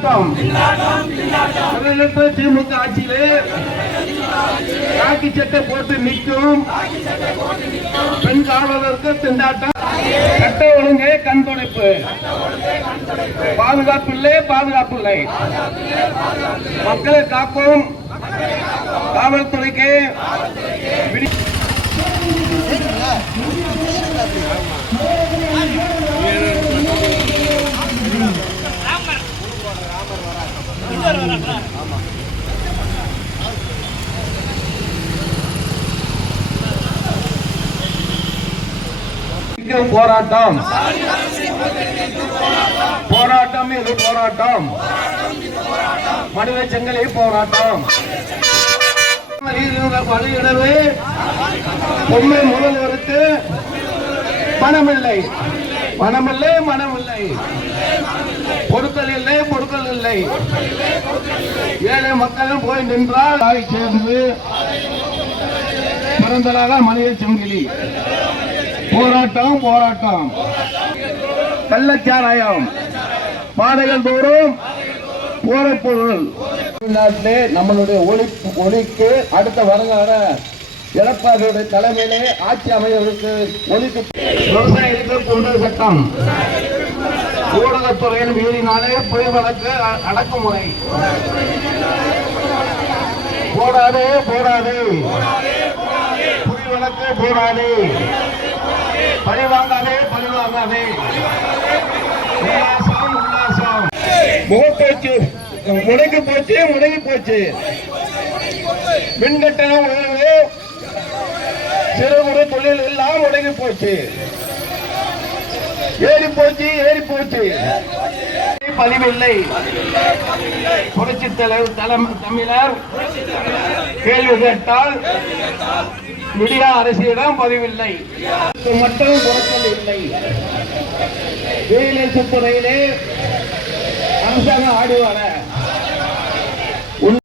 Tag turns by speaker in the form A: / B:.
A: திண்டாட்டம். முதலமைச்சர் திமுக ஆட்சியிலே காக்கி சட்டை போட்டு நிற்கும் பெண் காவலருக்கு திண்டாட்டம். சட்ட ஒழுங்கை கண் துடைப்பு. பாதுகாப்பு இல்லை பாதுகாப்பு இல்லை மக்களை காப்போம். காவல்துறைக்கு விடி- போராட்டம். போராட்டம் இது போராட்டம். மனித செங்கலை போராட்டம் வழியிடவே பொம்மை முதல்வருக்கு பணமில்லை பணமில்லை மனமில்லை. பொருட்கள் இல்லை இல்லை. ஏழை மக்களும் போய் நின்றால் அதை சேர்ந்து பிறந்தலாக மனித சங்கிலி. போராட்டம் போராட்டம். கள்ளச்சாராயம். பாதைகள் தோறும் போரப்பொருள் தமிழ்நாட்டிலே நம்மளுடைய ஒளி ஒளிக்கு அடுத்த வருங்கால எடப்பாடியுடைய தலைமையிலே ஆட்சி அமைவதற்கு ஒளிக்கு விவசாயிகளுக்கு கொண்டு சட்டம். ஊடகத்துறையின் மீறினாலே பொய் வழக்கு அ- அடக்குமுறை. போடாதே போடாதே. பொய் வழக்கு போடாதே. பழி வாங்காதே பழி வாங்காதே. உல்லாசம் உல்லாசம். முடங்கி போச்சு முடங்கி போச்சு. மின்கட்டணம் உயர்வு. சிறு குறு தொழில் எல்லாம் முடங்கி போச்சு. ஏறி போச்சு ஏறி போச்சு. பதிவில்லை. புரட்சி தலைவர் தலைமை தமிழர் கேள்வி கேட்டால் மீடியா அரசியலிடம் பதிவில்லை. மட்டும் குறைச்சல் இல்லை. வேலை சுத்துறையிலே அரசாங்கம் ஆடுவார